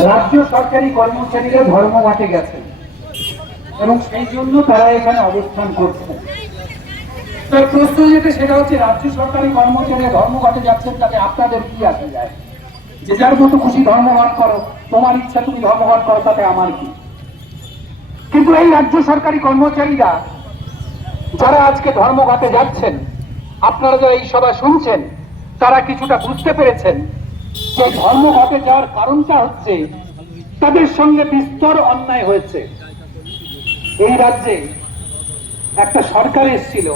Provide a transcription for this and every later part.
রাজ্য সরকারি কর্মচারীরা ধর্মঘটে গেছেন এবং সেই জন্য তারা এখানে অবস্থান করছেন। তার প্রশ্ন যেটা সেটা হচ্ছে, রাজ্য সরকারি কর্মচারীরা ধর্মঘটে যাচ্ছেন, তাতে আপনাদের কি আসে যায়? যে যার মতো খুশি ধর্মঘট করো, তোমার ইচ্ছা তুমি ধর্মঘট করো, তাতে আমার কি? কিন্তু এই রাজ্য সরকারি কর্মচারীরা যারা আজকে ধর্মঘটে যাচ্ছেন, আপনারা যারা এই সভা শুনছেন, তারা কিছুটা বুঝতে পেরেছেন যে ধর্মঘটে যাওয়ার কারণটা হচ্ছে তাদের সঙ্গে বিস্তর অন্যায় হয়েছে। এই রাজ্যে একটা সরকার এসেছিল,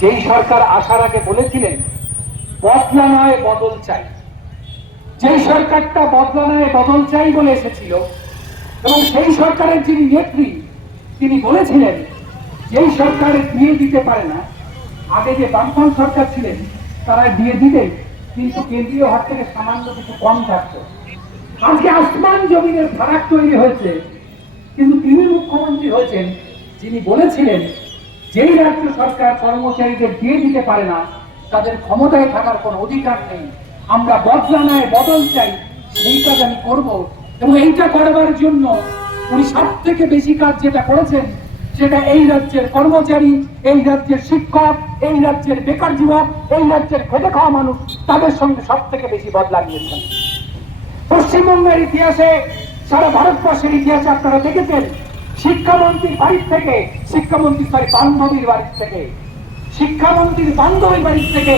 যেই সরকার আসার আগে বলেছিলেন বদলা নয় বদল চাই। যেই সরকারটা বদলা নয় বদল চাই বলে এসেছিল এবং সেই সরকারের যিনি নেত্রী, তিনি বলেছিলেন যেই সরকার দিয়ে দিতে পারে না, আগে যে বামফ্রন্ট সরকার ছিলেন তারা দিয়ে দিতেন, কিন্তু কেন্দ্রীয় হাত থেকে সামান্য কিছু কম থাকত। আজকে আসমান জমিনের ফারাক তৈরি হয়েছে, কিন্তু তিনি মুখ্যমন্ত্রী হয়েছেন যিনি বলেছিলেন যেই রাজ্য সরকার কর্মচারীদের দিয়ে দিতে পারে না, তাদের ক্ষমতায় থাকার কোনো অধিকার নেই। আমরা বদলা নয় বদল চাই, সেই কাজ আমি করব। এবং এইটা করবার জন্য উনি সব থেকে বেশি কাজ যেটা করেছেন, সেটা এই রাজ্যের কর্মচারী, এই রাজ্যের শিক্ষক, এই রাজ্যের বেকার যুবক, এই রাজ্যের খেটে খাওয়া মানুষ, তাদের সঙ্গে সব থেকে বেশি বদলা নিয়েছেন। পশ্চিমবঙ্গের ইতিহাসে, সারা ভারতবর্ষের ইতিহাসে আপনারা দেখেছেন শিক্ষামন্ত্রীর বাড়ির থেকে, বান্ধবীর বাড়ির থেকে, শিক্ষামন্ত্রীর বান্ধবীর বাড়ির থেকে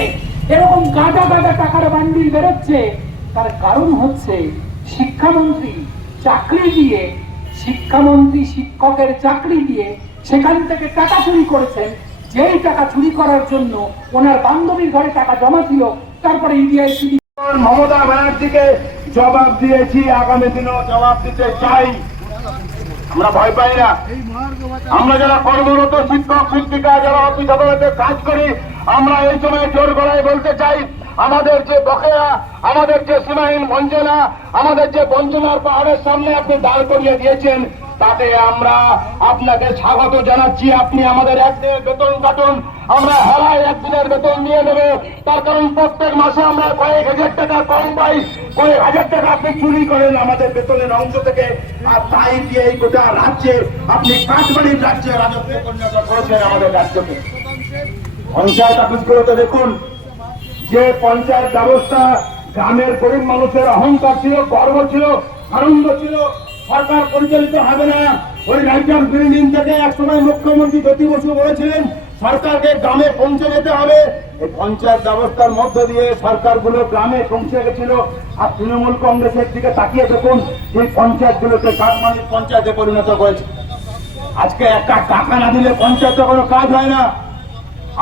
এরকম গাদা গাদা টাকার বান্ডিল বেরোচ্ছে। তার কারণ হচ্ছে শিক্ষামন্ত্রী চাকরি দিয়ে, শিক্ষামন্ত্রী শিক্ষকের চাকরি দিয়ে সেখান থেকে টাকা চুরি করেছেন। যেই টাকা চুরি করার জন্য ওনার বান্ধবীর ঘরে টাকা জমা ছিল, তারপরে ইন্ডিয়ায় মমতা ব্যানার্জিকে জবাব দিয়েছি, আগামী দিনেও জবাব দিতে চাই। আমরা ভয় পাই না। আমরা যারা কর্মরত শিক্ষক শিক্ষিকা, যারা অফিস আদালতে কাজ করি, আমরা এই সময় জোর গলায় বলতে চাই, আমাদের যে বকেয়া, আমাদের যে সীমাহীন বঞ্চনা, আমাদের যে বঞ্চনার পাহাড়ের সামনে আপনি দাঁড় করিয়ে দিয়েছেন, তাতে আমরা আপনাকে স্বাগত জানাচ্ছি। আপনি আমাদের একদিনের বেতন কাটুন, আমরা হেলায় একদিনের বেতন নিয়ে নেব। তার কারণ প্রত্যেক মাসে আমরা কয়েক হাজার টাকা কম পাই, কয়েক হাজার টাকা আপনি চুরি করেন আমাদের বেতনের অংশ থেকে, আর তাই দিয়ে এই গোটা রাজ্যে আপনি কাঠমানির রাজ্যে রাজত্ব পরিণত করেছেন আমাদের রাজ্যকে। পঞ্চায়েত অফিসগুলোতে দেখুন, যে পঞ্চায়েত ব্যবস্থা গ্রামের গরিব মানুষের অহংকার ছিল, গর্ব ছিল, আনন্দ ছিল, সরকার পরিচালিত হবে না। ওই রাজ্যের বিল্ডিং থেকে একসময় মুখ্যমন্ত্রী জ্যোতি বসু বলেছিলেন সরকারকে গ্রামে পৌঁছে যেতে হবে। এই পঞ্চায়েত ব্যবস্থার মধ্য দিয়ে সরকারগুলো গ্রামে পৌঁছে গেছিল। আর তৃণমূল কংগ্রেসের দিকে তাকিয়ে দেখুন, এই পঞ্চায়েতগুলোকে কাঠমান্ডির পঞ্চায়েতে পরিণত করেছে। আজকে একটা টাকা না দিলে পঞ্চায়েতে কোনো কাজ হয় না।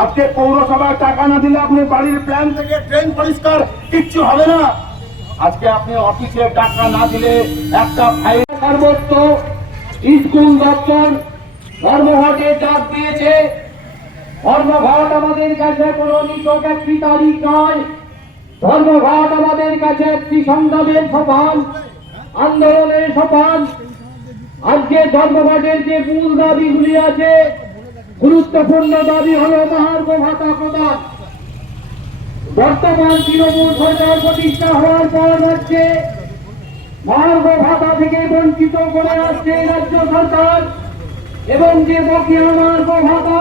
আজকে পৌরসভায় টাকা না দিলে আপনি বাড়ির প্ল্যান থেকে ট্রেন পরিষ্কার কিচ্ছু হবে না। আজকে আপনি অফিসে টাকা না দিলে একটা ফাইল, সর্বত্র স্কুল দপ্তর ধর্মঘটে ডাক দিয়েছে। ধর্মঘট আমাদের কাছে কোনো নিছক একটি তারিখ নয়, ধর্মঘট আমাদের কাছে একটি সংগ্রামের সোপান, আন্দোলনের সোপান। আজকে ধর্মঘটের যে মূল দাবিগুলি আছে, গুরুত্বপূর্ণ দাবি হল মহার্ঘ ভাতা প্রদান। বর্তমান তৃণমূল সরকার প্রতিষ্ঠা হওয়ার পর হচ্ছে মহার্ঘ ভাতা থেকে বঞ্চিত করে আসছে রাজ্য সরকার, এবং যে বকেয়া মহার্ঘ ভাতা,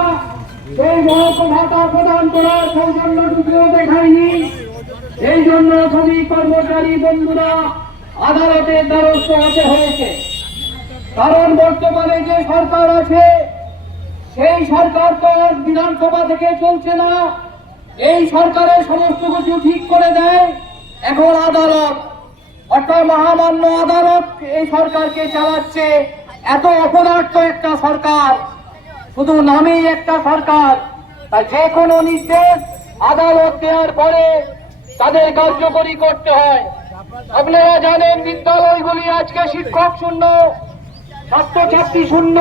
সেই মহার্ঘ ভাতা প্রদান করার সৌজন্যটুকুও দেখায়নি। এই জন্য শ্রমিক কর্মচারী বন্ধুরা আদালতের দ্বারস্থ হতে হয়েছে। কারণ বর্তমানে যে সরকার আছে, সেই সরকার তো বিধানসভা থেকে চলছে না। এই সরকারের সমস্ত কিছু ঠিক করে দেয় এখন আদালত, অর্থাৎ মহামান্য আদালত এই সরকারকে চালাচ্ছে। এত অপদার্থ একটা সরকার, শুধু নামেই একটা সরকার। তাই যে কোনো নির্দেশ আদালত দেওয়ার পরে তাদের কার্যকরী করতে হয়। আপনারা জানেন বিদ্যালয়গুলি আজকে শিক্ষক শূন্য, ছাত্রছাত্রী শূন্য,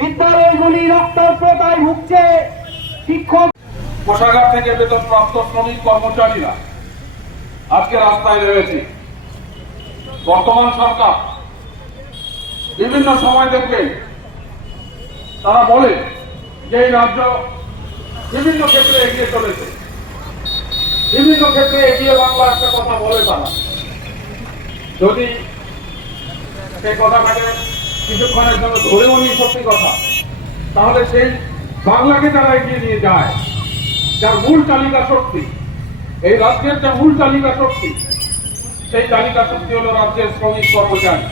বিদ্যালয়গুলি রক্তাল্পতায় ভুগছে। শিক্ষক, কোষাগার থেকে বেতনপ্রাপ্ত শ্রমিক কর্মচারীরা আজকে রাস্তায় রয়েছে। বর্তমান সরকার বিভিন্ন সময় দেখবেন তারা বলে যে এই রাজ্য বিভিন্ন ক্ষেত্রে এগিয়ে চলেছে, বিভিন্ন ক্ষেত্রে এগিয়ে বাংলা একটা কথা বলে তারা। যদি সেই কথাটাকে কিছুক্ষণের জন্য ধরেও নিই সত্যি কথা, তাহলে সেই বাংলাকে তারা এগিয়ে নিয়ে যায়, যার মূল তালিকা শক্তি, এই রাজ্যের যে মূল তালিকা শক্তি, সেই তালিকা শক্তি হলো রাজ্যের শ্রমিক কর্মচারী।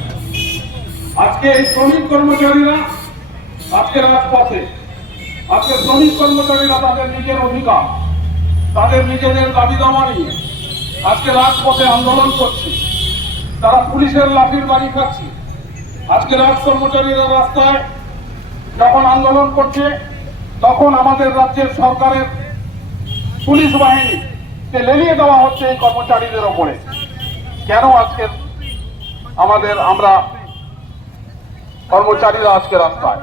আজকে এই শ্রমিক কর্মচারীরা আজকে রাজপথে, আজকে শ্রমিক কর্মচারীরা তাদের নিজের অধিকার, তাদের নিজেদের দাবি দাওয়া নিয়ে আজকে রাজপথে আন্দোলন করছে। তারা পুলিশের লাঠির বাড়ি খাচ্ছে। আজকে রাজ কর্মচারীরা রাস্তায় যখন আন্দোলন করছে, তখন আমাদের রাজ্যের সরকারের পুলিশ বাহিনীকে লেলিয়ে দেওয়া হচ্ছে এই কর্মচারীদের ওপরে। কেন আজকে আমরা কর্মচারীরা আজকে রাস্তায়?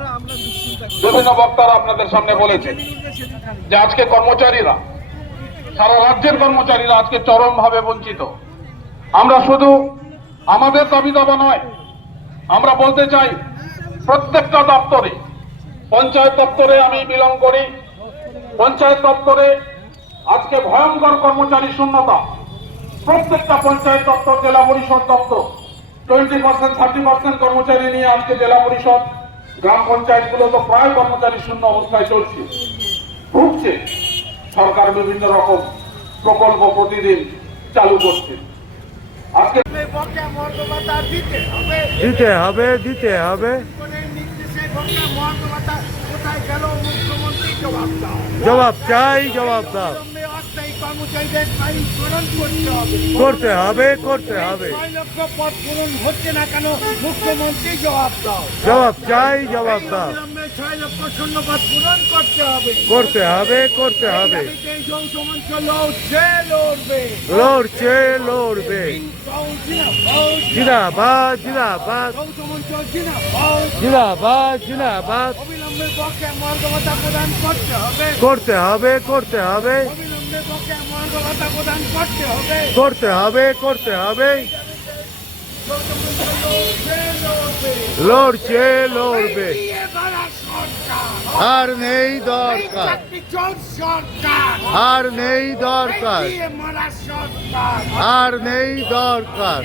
বিভিন্ন বক্তারা আপনাদের সামনে বলেছেন যে আজকে কর্মচারীরা, সারা রাজ্যের কর্মচারীরা আজকে চরমভাবে বঞ্চিত। আমরা শুধু আমাদের দাবি দাবা নয়, আমরা বলতে চাই প্রত্যেকটা দপ্তরে, পঞ্চায়েত দপ্তরে আমি বিলং করি, পঞ্চায়েত দপ্তরে আজকে ভয়ঙ্কর কর্মচারী শূন্যতা। প্রত্যেকটা পঞ্চায়েত দপ্তর, জেলা পরিষদ দপ্তর 20% 30% কর্মচারী নিয়ে আজকে জেলা পরিষদ, গ্রাম পঞ্চায়েতগুলো তো প্রায় কর্মচারী শূন্য অবস্থায় চলছে, ভুগছে। সরকার বিভিন্ন রকম প্রকল্প প্রতিদিন চালু করছে। আজকে দিতে হবে জবাব চাই, জবাব দাও, করতে হবে 6 লক্ষ পদ পূরণ হচ্ছে না কেন? মুখ্যমন্ত্রী জবাব দাও, জবাব চাই, জবাব দাও, 6 লক্ষ শূন্য পদ পূরণ করতে হবে। যৌথ মঞ্চ লড়বে, জিন্দাবাদ, যৌথ মঞ্চ জিন্দাবাদ, অবিলম্বে পক্ষে মর্গ ভাতা প্রদান করতে হবে, করতে হবে অবিলম্বে পক্ষে মর্গ ভাতা প্রদান করতে হবে। লড়বে, আর নেই দরকার, আর নেই দরকার।